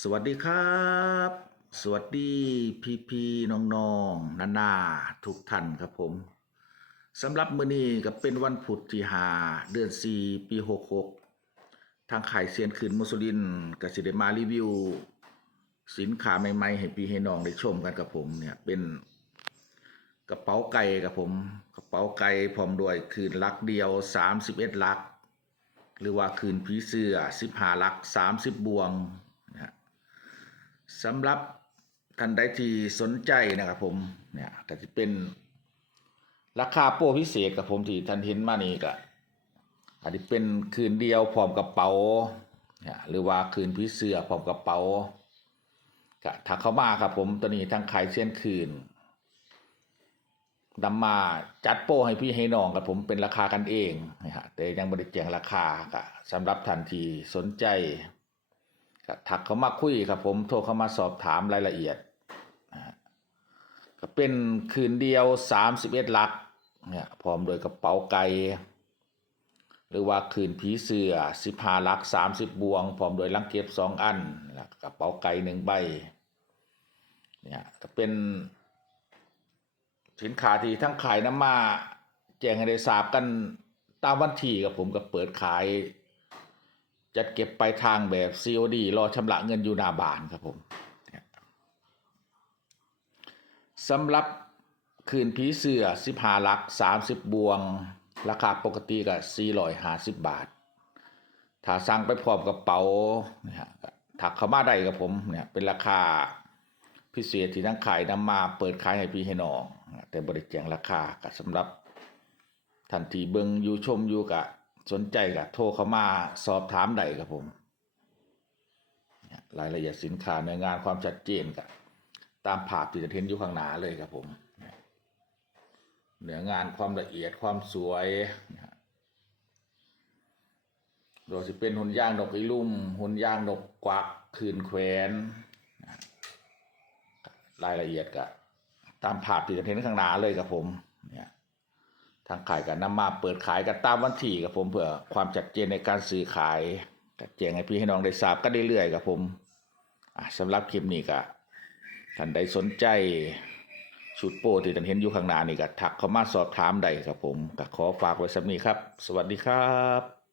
สวัสดีครับ สวัสดีพี่พี่น้องน้องๆนานาทุกท่านครับผมสำหรับมื้อนี้ก็เป็นวันพุธที่หาเดือน4ปี66ทางขายเซียนขืนมุสลินก็สิได้มารีวิว สินค้าใหม่ๆ ให้พี่ให้น้องได้ชมกันกับผมเนี่ยเป็นกระเป๋าไก่กับผม กระเป๋าไก่พร้อมด้วยคืนลักเดียว31ลัก หรือว่าคืนผีเสื้อ15ลัก30บวงนะฮะ สำหรับท่านใดที่สนใจนะครับผมเนี่ยก็จะเป็นราคาโปรพิเศษกับผมที่ท่านเห็นมานี่ก็อาจจะเป็นคืนเดียวพร้อมกระเป๋าเนี่ยหรือว่าคืนพิเสือพร้อมกระเป๋าก็ถ้าเข้ามาครับผมตัวนี้ทั้งขายเส้นคืนนำมาจัดโปรให้พี่ให้น้องกับผมเป็นราคากันเองนะฮะแต่ยังไม่ได้แจงราคาก็สำหรับท่านที่สนใจ ก็ทักเขามาคุยครับผม โทรเข้ามาสอบถามรายละเอียดก็เป็นคืนเดียวสามสิบเอ็ดลักเนี่ยพร้อมโดยกระเป๋าไก่หรือว่าคืนผีเสือสิบห้าลักสามสิบบวง พร้อมโดยลังเก็บสองอันแล้วก็กระเป๋าไก่หนึ่งใบเนี่ยก็เป็นสินค้าที่ทั้งขายน้ำมา แจ้งให้ได้ทราบกันตามวันที่กับผมก็เปิดขาย จัดเก็บไปลายทางแบบ COD รอชำระเงินอยู่หน้าบ้านครับผมสำหรับคืนผีเสือ15ลัก30บวง ราคาปกติก็450บาท ถ้าสั่งไปพร้อมกระเป๋านี่ยฮะถักเข้ามาได้กับผมเนี่ยเป็นราคาพิเศษที่ทั้งขายนำมาเปิดขายให้พี่ให้น้อง แต่บริแจงราคาก็สำหรับทันทีเบิงอยู่ชมอยู่กะ สนใจกะโทรเข้ามาสอบถามได้ครับผมรายละเอียดสินค้าในงานความชัดเจนกะตามภาพที่จะเห็นอยู่ข้างหน้าเลยครับผมเนื้องานความละเอียดความสวยโดยจะเป็นหุ่นย่างนกอีลุ่มหุ่นย่างนกกวักคืนแขวนรายละเอียดกะตามภาพที่จะเห็นข้างหน้าเลยครับผมเนี่ย ทางขายกันนำมาเปิดขายกันตามวันที่กับผมเพื่อความชัดเจนในการซื้อขายกัแจงให้พี่ให้น้องได้ทราบกันเรื่อยๆกับผมสำหรับคลิปนี้ก็ท่านใดสนใจชุดโปรที่ท่านเห็นอยู่ข้างหน้านี่ก็ทักเข้ามาสอบถามใด้ครับผมก็ขอฝากไว้สักนี้ครับ สวัสดีครับ